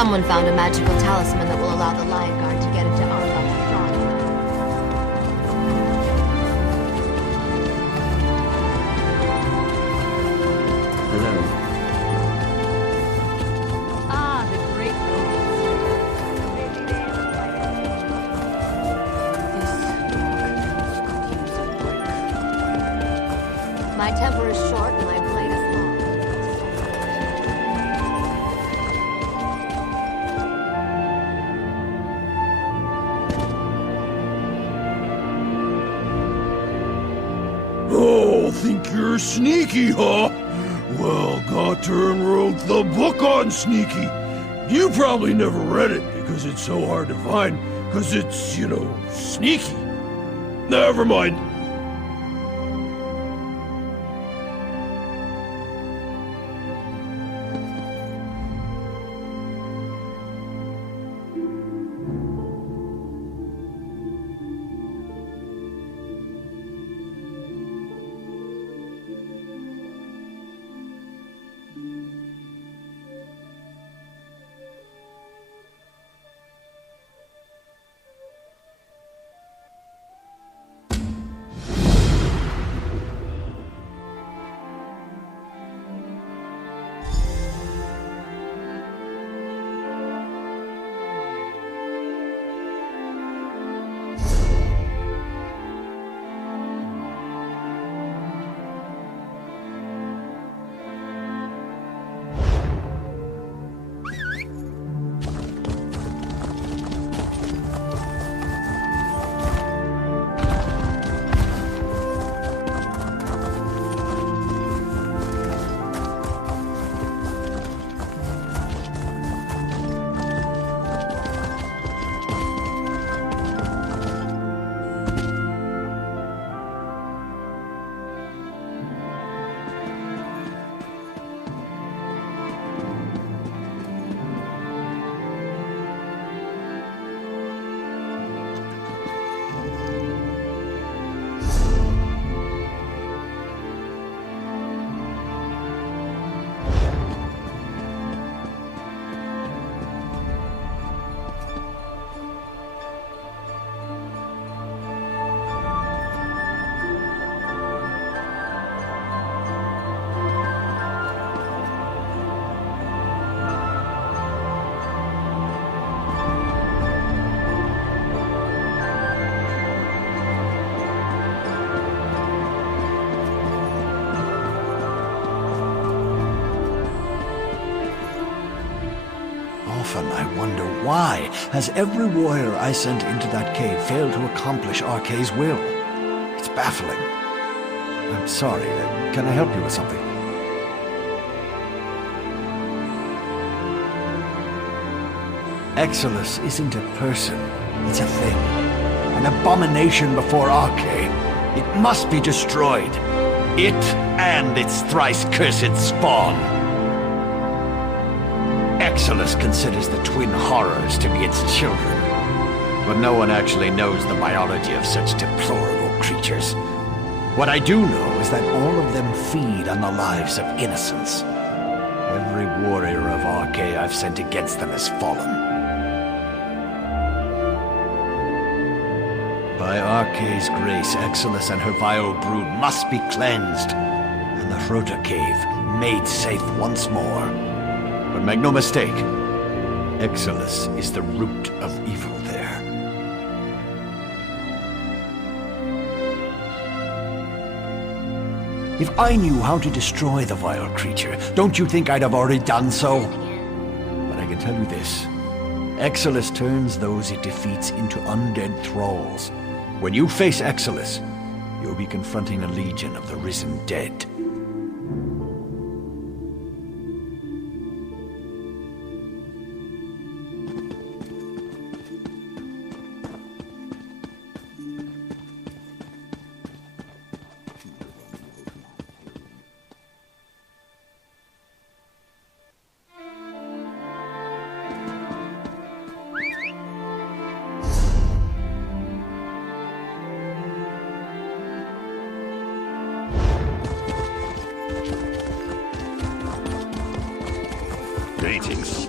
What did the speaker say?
Someone found a magical talisman that will allow the Lion Guard to get into Arloth's shrine. Hello. Ah, the great romance. My temper is short and my blade is long. Oh, think you're sneaky, huh? Well, Gauturn wrote the book on sneaky. You probably never read it because it's so hard to find, because it's, you know, sneaky. Never mind. Often I wonder why has every warrior I sent into that cave failed to accomplish Arkay's will? It's baffling. I'm sorry. Can I help you with something? Exilus isn't a person. It's a thing. An abomination before Arkay. It must be destroyed. It and its thrice-cursed spawn. Exilus considers the twin horrors to be its children. But no one actually knows the biology of such deplorable creatures. What I do know is that all of them feed on the lives of innocents. Every warrior of Arkay I've sent against them has fallen. By Arkay's grace, Exilus and her vile brood must be cleansed, and the Hrota Cave made safe once more. But make no mistake, Exilus is the root of evil there. If I knew how to destroy the vile creature, don't you think I'd have already done so? But I can tell you this. Exilus turns those it defeats into undead thralls. When you face Exilus, you'll be confronting a legion of the risen dead. Greetings.